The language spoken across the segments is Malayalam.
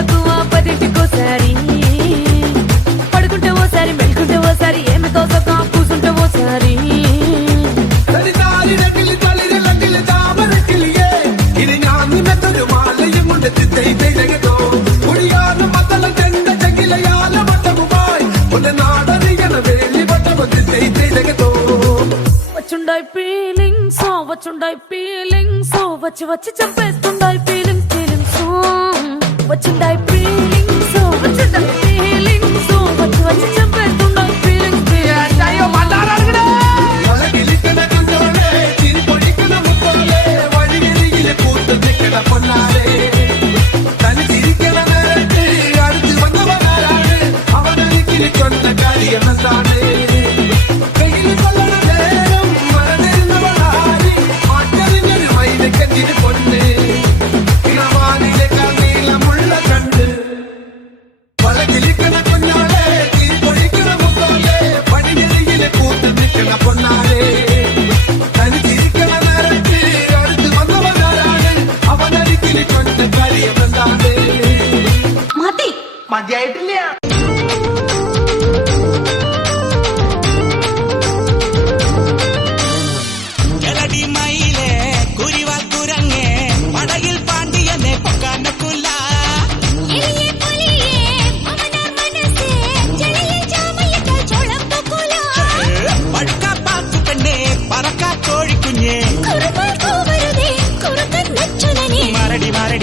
తక్కువ పదింటికోసారి పడుకుంటే ఓసారి మెల్కుంటే ఓసారి ఏమి తోసక కూసుంటే ఓసారి వచ్చుండాయి ఫీలింగ్స్ వచ్చుండాయి ఫీలింగ్స్ వచ్చి వచ్చి చంపేస్తుండాయి ఫీలింగ్స్ వచ్చిండాయి ఫీలింగ్స్ వచ్చుండాయి ఫీలింగ్స్ వచ్చి వచ్చి చంపేస్తుండాయి ఫీలింగ్స్ മതിയായിട്ടില്ല.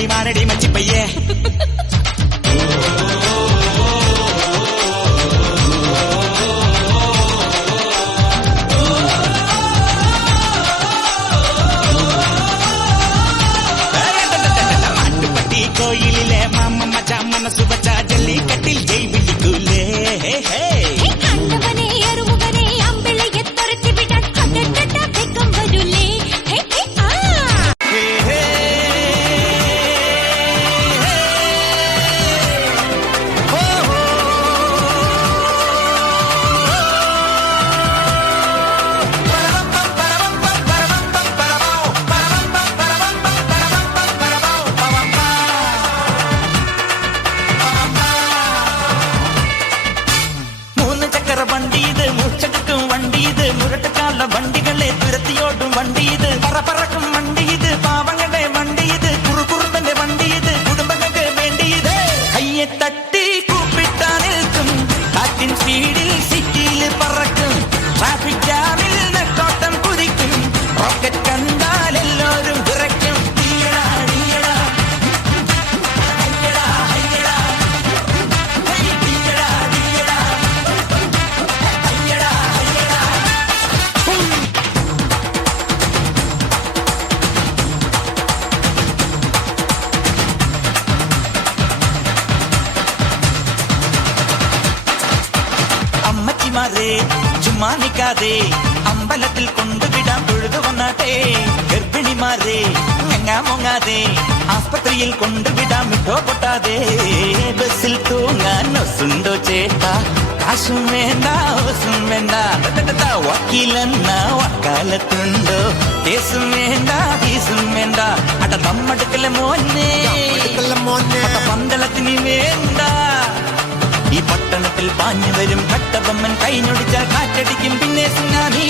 மாரடி மச்சி பையே மாட்டுப்பட்டி கோயிலிலே மாமா மச்சா மனசு வச்சா ஜல்லிக்கட்டில் ஜெய் விழிக்குலே വണ്ടികളെ തുരത്തിയോടും വണ്ടി ഇത് പറക്കും വണ്ടി ഇത് പാവങ്ങളുടെ വണ്ടി ഇത് കുറുകുറുമ്പന്റെ വണ്ടി ഇത് കുടുംബങ്ങൾക്ക് വേണ്ടി ഇത് കയ്യെ തട്ടി കൂപ്പിട്ടാ നിൽക്കും കാറ്റിൻ സ്പീഡിൽ സിറ്റിയിൽ പറക്കും ട്രാഫിക് ജാമിൽ നെട്ടോട്ടം കുതിക്കും റോക്കറ്റ് കണ്ടാൽ എല്ലാവരും വിറയ്ക്കും ചുമ്മാ നിക്കാതെ അമ്പലത്തിൽ കൊണ്ടുവിടാൻ തൊഴുതു വന്നാട്ടെ ഗർഭിണിമാരെ ഞങ്ങാമൊങ്ങാതെ ആസ്പത്രിയിൽ കൊണ്ടുവിടാൻ മിഠോ പൊട്ടാതെ ബസ്സിൽ തൂങ്ങാൻ ഒസുണ്ടോ ചേട്ടാ കാശും വേണ്ട ഓസും വേണ്ട വക്കീലെന്ന വക്കാലത്തുണ്ടോ കേസും വേണ്ട ഫീസും വേണ്ട അട നമ്മടുക്കലെ മോനെ പന്തളത്തിന് വേണ്ട ഈ പട്ടണത്തിൽ പാഞ്ഞു വരും കട്ടബൊമ്മൻ കൈഞ്ഞൊടിച്ചാൽ കാറ്റടിക്കും പിന്നെ സിംഗാധീ